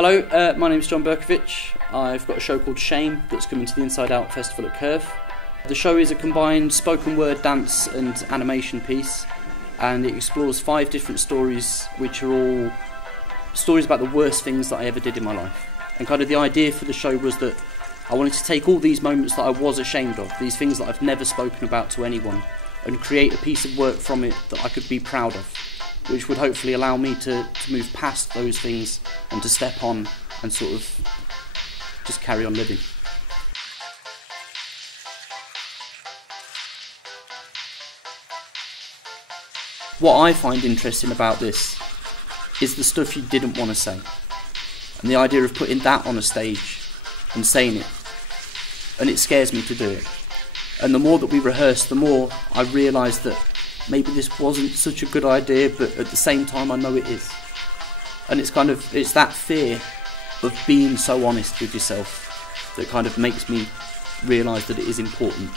Hello, my name's Berkavitch. I've got a show called Shame that's coming to the Inside Out Festival at Curve. The show is a combined spoken word, dance and animation piece, and it explores 5 different stories which are all stories about the worst things that I ever did in my life. And kind of the idea for the show was that I wanted to take all these moments that I was ashamed of, these things that I've never spoken about to anyone, and create a piece of work from it that I could be proud of, which would hopefully allow me to move past those things and to step on and sort of just carry on living. What I find interesting about this is the stuff you didn't want to say, and the idea of putting that on a stage and saying it, and it scares me to do it. And the more that we rehearse, the more I realise that maybe this wasn't such a good idea, but at the same time I know it is. And it's that fear of being so honest with yourself that kind of makes me realise that it is important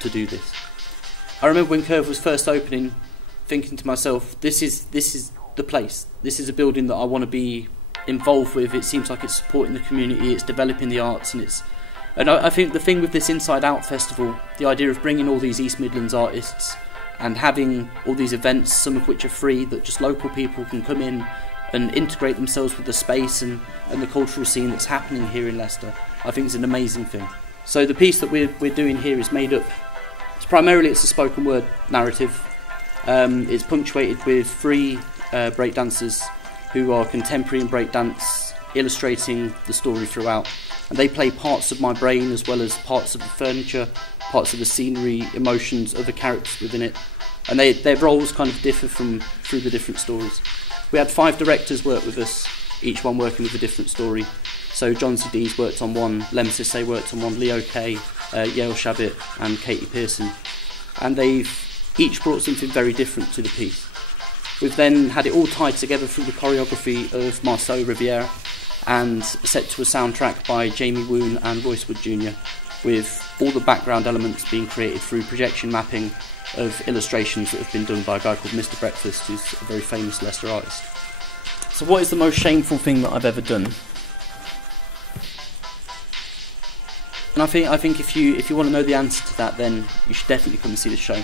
to do this. I remember when Curve was first opening, thinking to myself, this is the place. This is a building that I want to be involved with. It seems like it's supporting the community, it's developing the arts, and I think the thing with this Inside Out festival, the idea of bringing all these East Midlands artists and having all these events, some of which are free, that just local people can come in and integrate themselves with the space and the cultural scene that's happening here in Leicester, I think is an amazing thing. So the piece that we're doing here is made up, it's a spoken word narrative. It's punctuated with 3 breakdancers who are contemporary in breakdance, illustrating the story throughout. And they play parts of my brain as well as parts of the furniture, parts of the scenery, emotions, other characters within it. And their roles kind of differ through the different stories. We had 5 directors work with us, each one working with a different story. So John C. Dees worked on one, Lem Sissay worked on one, Leo Kay, Yael Shabbat and Katie Pearson. And they've each brought something very different to the piece. We've then had it all tied together through the choreography of Marso, Riviere, and set to a soundtrack by Woon and Royce Jr., with all the background elements being created through projection mapping of illustrations that have been done by a guy called Mr. Breakfast, who's a very famous Leicester artist. So what is the most shameful thing that I've ever done? And I think if you want to know the answer to that, then you should definitely come and see the show.